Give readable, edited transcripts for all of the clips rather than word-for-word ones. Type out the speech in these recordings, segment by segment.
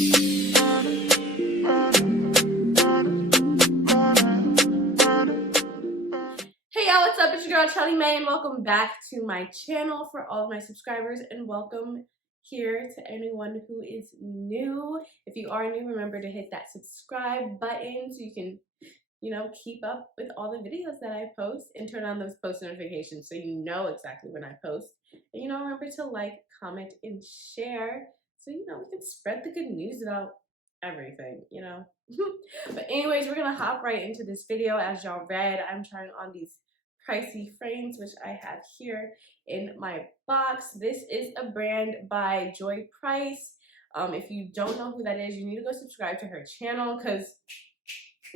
Hey y'all, what's up? It's your girl Shelly May and welcome back to my channel for all of my subscribers, and welcome here to anyone who is new. If you are new, remember to hit that subscribe button so you can, keep up with all the videos that I post, and turn on those post notifications so you know exactly when I post. And remember to like, comment, and share so we can spread the good news about everything. But anyways, we're gonna hop right into this video. As y'all read, I'm trying on these Pricey frames, which I have here in my box. This is a brand by Joy Price. If you don't know who that is, you need to go subscribe to her channel because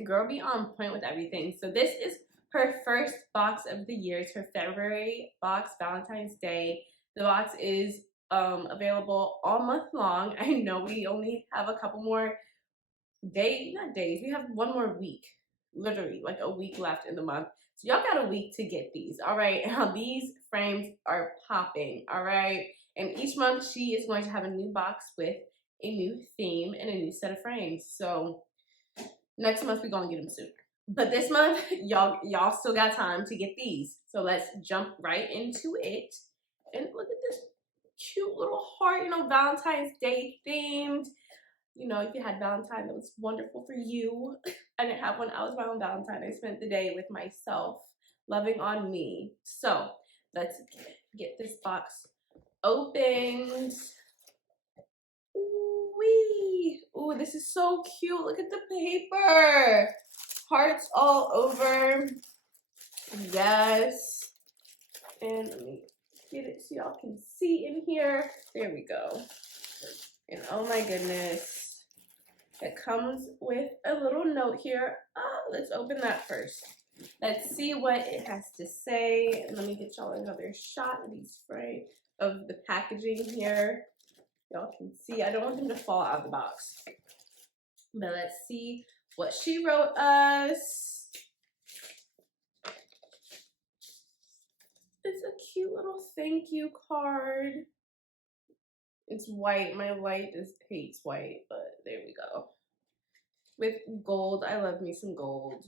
girl be on point with everything. So this is her first box of the year. It's her February box, Valentine's Day. The box is available all month long. I know we only have a couple more we have one more week, literally like a week left in the month. So y'all got a week to get these, all right? Now these frames are popping, all right? And each month she is going to have a new box with a new theme and a new set of frames. So next month we're gonna get them sooner. But this month, y'all still got time to get these. So let's jump right into it. And look at this cute little heart, Valentine's Day themed. If you had Valentine, that was wonderful for you. I didn't have one. I was my own Valentine. I spent the day with myself, loving on me. So let's get this box opened. Ooh-wee. Ooh, this is so cute. Look at the paper. Hearts all over. Yes. And let me get it so y'all can see in here. There we go. And oh my goodness. It comes with a little note here. Let's open that first. Let's see what it has to say. And let me get y'all another shot of these of the packaging here. Y'all can see. I don't want them to fall out of the box. But let's see what she wrote us. It's a cute little thank you card. It's white. My light just hates white, but there we go. With gold. I love me some gold.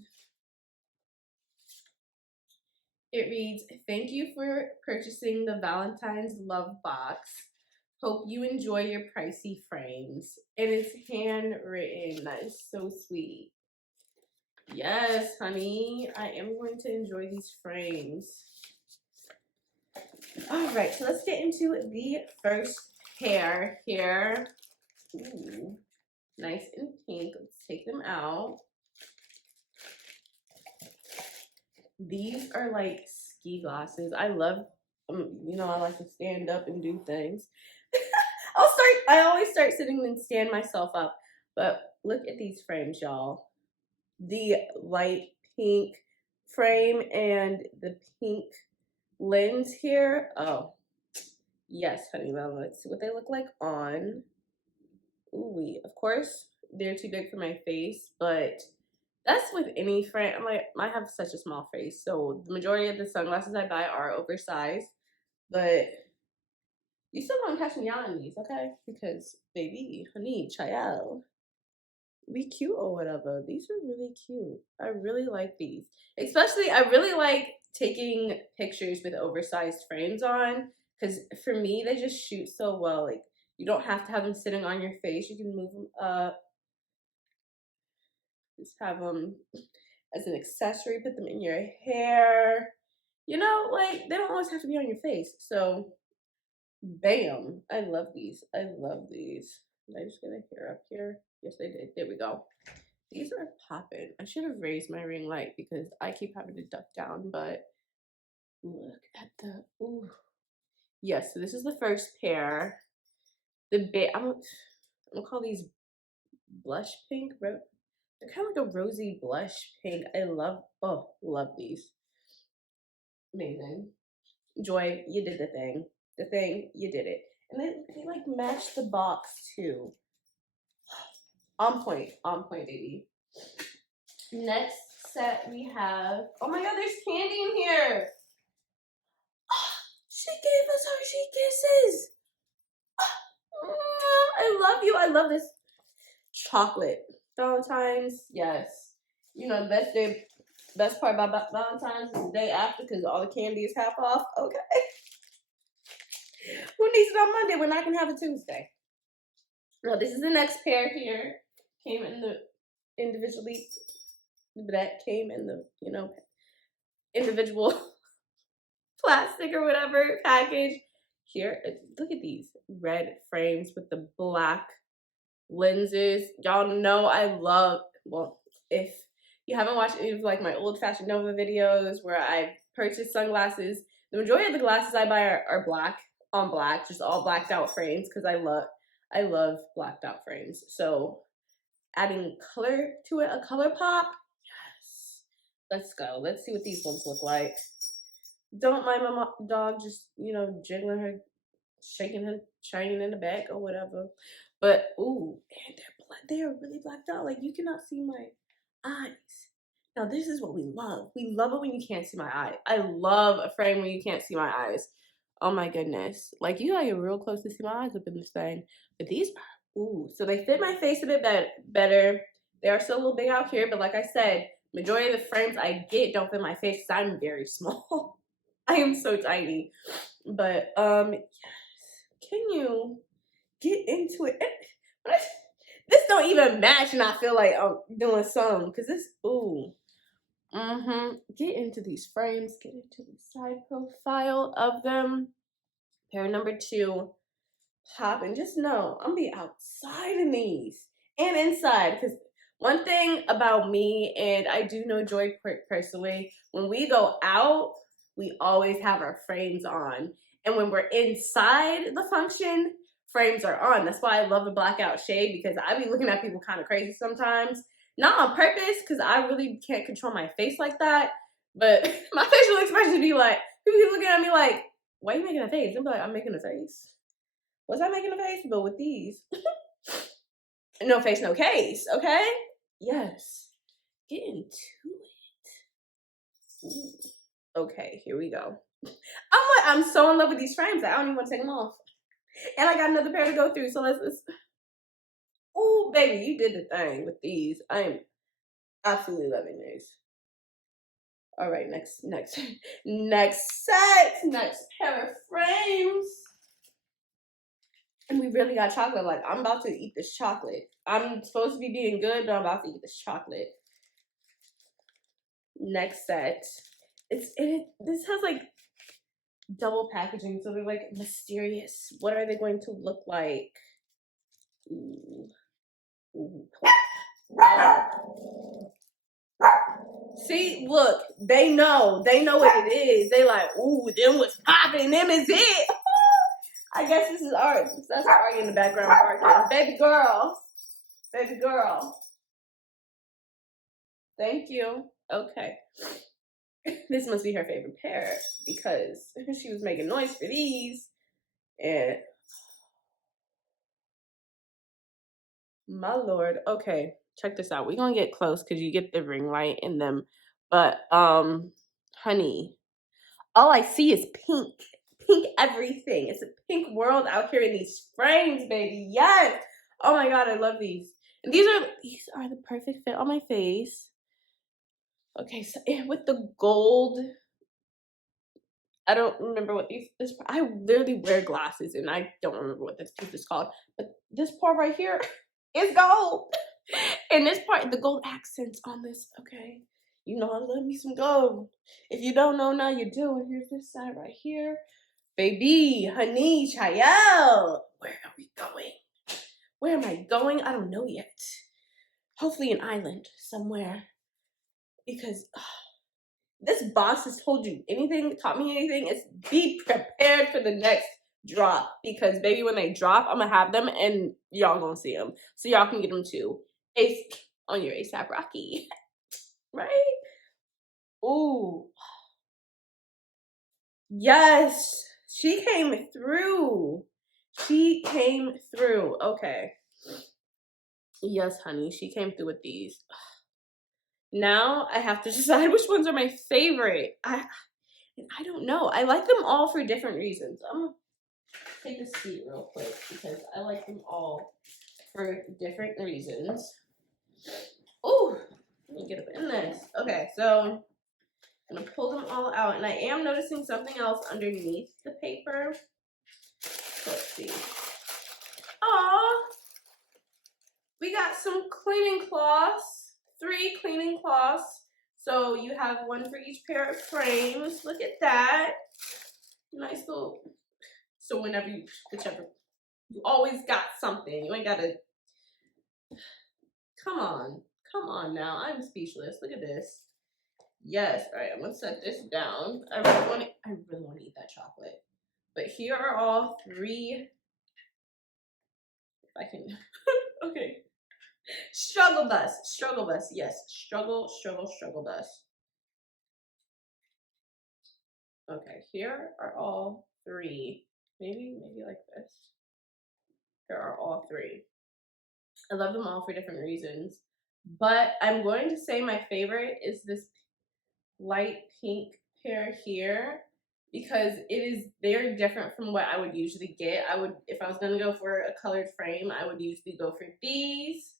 It reads, "Thank you for purchasing the Valentine's Love Box. Hope you enjoy your Pricey frames." And it's handwritten. That is so sweet. Yes, honey. I am going to enjoy these frames. All right, so let's get into the first pair here. Ooh, nice and pink. Let's take them out. These are like ski glasses. I love, I like to stand up and do things. I always start sitting and stand myself up. But look at these frames, y'all. The light pink frame and the pink lens here. Oh, yes, honey. Well, let's see what they look like on. Ooh, of course, they're too big for my face, but that's with any frame. I have such a small face, so the majority of the sunglasses I buy are oversized, but you still don't catch me out in these, okay? Because, baby, honey, child, be cute or whatever. These are really cute. I really like these. Especially, I really like taking pictures with oversized frames on, because for me, they just shoot so well. Like, you don't have to have them sitting on your face. You can move them up. Just have them as an accessory. Put them in your hair. They don't always have to be on your face. So, bam. I love these. I love these. Did I just get a hair up here? Yes, I did. There we go. These are popping. I should have raised my ring light because I keep having to duck down, but look at the, ooh. Yes, so this is the first pair. I'm gonna call these blush pink. They're kind of like a rosy blush pink. Love these. Amazing. Joy, you did the thing. You did it. And they like match the box too. On point, baby. Next set we have, oh my god, there's candy in here. She gave us Hershey Kisses. I love you. I love this. chocolate. Valentine's, yes. You know, the best part about Valentine's is the day after because all the candy is half off. Okay. Who needs it on Monday when I can have it Tuesday? No, this is the next pair here. Came in the individually, that came in the, you know, individual plastic or whatever package. Here, look at these red frames with the black lenses. Y'all know I love, well, if you haven't watched any of like my old fashioned Nova videos where I purchased sunglasses, the majority of the glasses I buy are black on black, just all blacked out frames because I love blacked out frames. So adding color to it, a color pop, yes. Let's go. Let's see what these ones look like. Don't mind my dog just, you know, jiggling her, shaking her, shining in the back or whatever. But ooh, and they are really blacked out. Like you cannot see my eyes. Now this is what we love. We love it when you can't see my eye. I love a frame where you can't see my eyes. Oh my goodness. Like you gotta get real close to see my eyes up in this thing. But these are, ooh, so they fit my face a bit better. They are still a little big out here, but like I said, majority of the frames I get don't fit my face because I'm very small. I am so tiny. But yes. Can you get into it? This don't even match, and I feel like I'm doing some because this, ooh. Get into these frames, get into the side profile of them. Pair number 2, pop, and just know I'm gonna be outside in these and inside. Because one thing about me, and I do know Joy personally, when we go out, we always have our frames on. And when we're inside the function, frames are on. That's why I love the blackout shade, because I be looking at people kind of crazy sometimes. Not on purpose, because I really can't control my face like that. But my facial expression be like, people be looking at me like, why are you making a face? I'm like, I'm making a face. Was I making a face? But with these, no face, no case, okay? Yes. Get into it. Ooh. Okay, here we go. I'm so in love with these frames that I don't even want to take them off. And I got another pair to go through, so let's ooh, baby, you did the thing with these. I am absolutely loving these. All right, next set, next pair of frames. And we really got chocolate. Like, I'm about to eat this chocolate. I'm supposed to be being good, but I'm about to eat this chocolate. Next set. This has like double packaging, so they're like mysterious. What are they going to look like? Ooh. Ooh. See, look, they know what it is. They like, ooh, them was popping, them is it. I guess this is art. That's Ari in the background barking. Baby girl. Baby girl. Thank you. Okay. This must be her favorite pair because she was making noise for these. And my lord. Okay, check this out. We're gonna get close because you get the ring light in them. But honey, all I see is pink. Pink everything. It's a pink world out here in these frames, baby. Yes. Oh my god, I love these. And these are the perfect fit on my face. Okay, so with the gold, I don't remember what I literally wear glasses and I don't remember what this piece is called. But this part right here is gold. And this part, the gold accents on this, okay? You know I love me some gold. If you don't know, now you do. And here's this side right here. Baby, honey, Chayel. Where are we going? Where am I going? I don't know yet. Hopefully an island somewhere. Because this box has told you anything, taught me anything, is be prepared for the next drop. Because baby, when they drop, I'm gonna have them and y'all gonna see them. So y'all can get them too. On your ASAP Rocky. Right? Ooh. Yes. She came through. She came through. Okay. Yes, honey. She came through with these. Now I have to decide which ones are my favorite. I don't know. I like them all for different reasons. I'm gonna take a seat real quick because I like them all for different reasons. Oh, let me get up in this. Okay, so I'm gonna pull them all out, and I am noticing something else underneath the paper. Let's see. Aw, we got some cleaning cloths, 3 cleaning cloths. So you have one for each pair of frames. Look at that. Nice little, so whenever you, whichever, you always got something. You ain't gotta, come on now. I'm speechless. Look at this. Yes, all right, I'm gonna set this down. I really want to eat that chocolate. But here are all 3, if I can, okay. Struggle bus, yes, struggle bus. Okay, here are all 3. Maybe like this. Here are all 3. I love them all for different reasons. But I'm going to say my favorite is this light pink pair here, because they're different from what I would usually get. If I was gonna go for a colored frame, I would usually go for these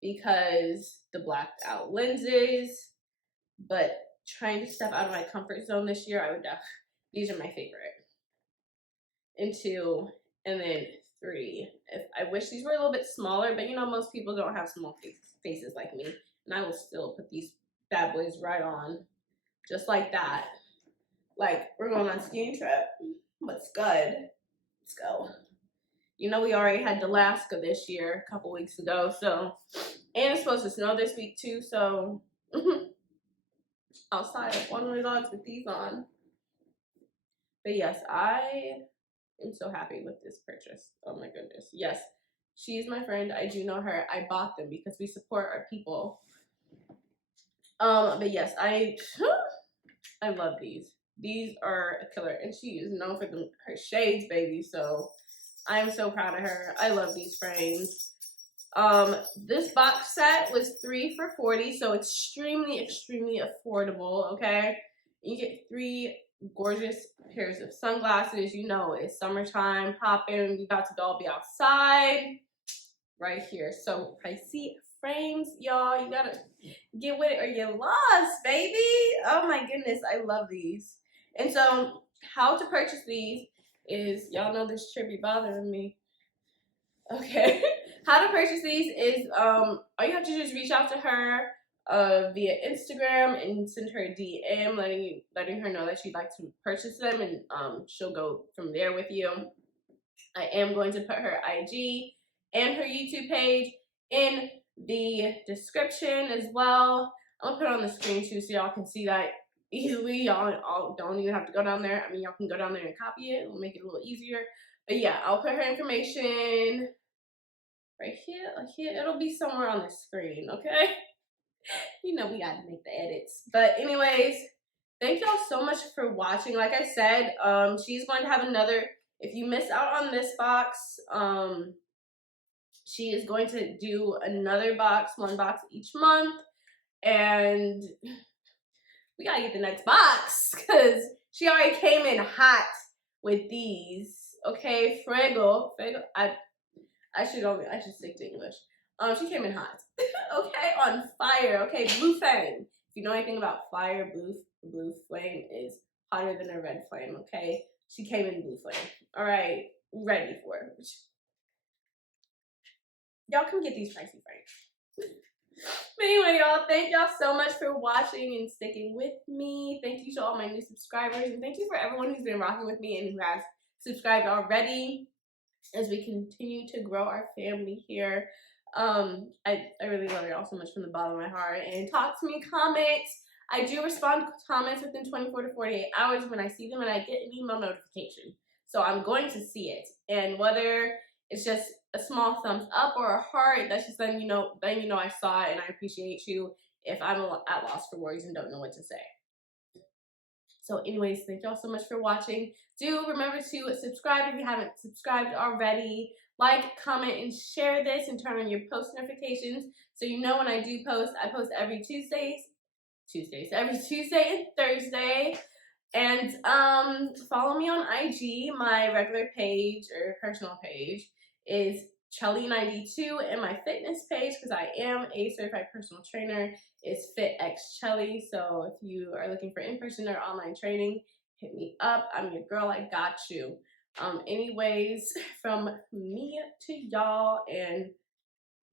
because the blacked out lenses. But trying to step out of my comfort zone this year, these are my favorite. And 2, and then 3. I wish these were a little bit smaller, but you know, most people don't have small faces like me, and I will still put these bad boys right on, just like that. Like, we're going on a skiing trip. What's good? Let's go. You know, we already had Alaska this year, a couple weeks ago, so, and it's supposed to snow this week too, so outside of one of the dogs with these on. But yes, I am so happy with this purchase. Oh my goodness. Yes, she's my friend. I do know her. I bought them because we support our people. But yes, I love these. These are a killer, and she is known for her shades, baby. So I'm so proud of her. I love these frames. This box set was 3 for $40, so extremely affordable. Okay, you get 3 gorgeous pairs of sunglasses. You know it's summertime, popping. We about to all be outside right here. So pricey frames, y'all. You gotta get with it or you're lost, baby. Oh my goodness, I love these. And so how to purchase these is, y'all know this should be bothering me. Okay. How to purchase these is all you have to do is reach out to her via Instagram and send her a DM letting her know that you'd like to purchase them, and she'll go from there with you. I am going to put her IG and her YouTube page in the description as well. I'm gonna put it on the screen too so y'all can see that easily. Y'all don't even have to go down there. I mean, y'all can go down there and copy it. It'll make it a little easier. But yeah, I'll put her information right here, like here. It'll be somewhere on the screen, okay? You know we gotta make the edits. But anyways, thank y'all so much for watching. Like I said, she's going to have another, if you miss out on this box, she is going to do another box, 1 box each month. And we gotta get the next box because she already came in hot with these. Okay, Frego. I should stick to English. She came in hot. Okay, on fire. Okay, blue flame. If you know anything about fire, blue flame is hotter than a red flame. Okay, she came in blue flame. All right, ready for it. Y'all come get these pricey frames. But anyway, y'all, thank y'all so much for watching and sticking with me. Thank you to all my new subscribers, and thank you for everyone who's been rocking with me and who has subscribed already as we continue to grow our family here. I really love y'all so much from the bottom of my heart. And talk to me, comments. I do respond to comments within 24 to 48 hours when I see them, and I get an email notification. So I'm going to see it. And whether it's just a small thumbs up or a heart, that's just letting you know I saw it and I appreciate you if I'm at loss for words and don't know what to say. So anyways, thank y'all so much for watching. Do remember to subscribe if you haven't subscribed already. Like, comment, and share this, and turn on your post notifications so you know when I do post. I post every every Tuesday and Thursday. And follow me on IG. My regular page or personal page is Chelly92, and my fitness page, because I am a certified personal trainer, is FitXChelly. So if you are looking for in-person or online training, hit me up. I'm your girl. I got you. Anyways, from me to y'all, and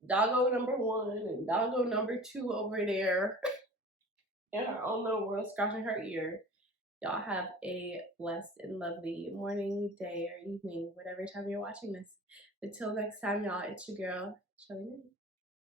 doggo number 1 and doggo number 2 over there in her own little world scratching her ear. Y'all have a blessed and lovely morning, day, or evening, whatever time you're watching this. Until next time, y'all, it's your girl, Chelly.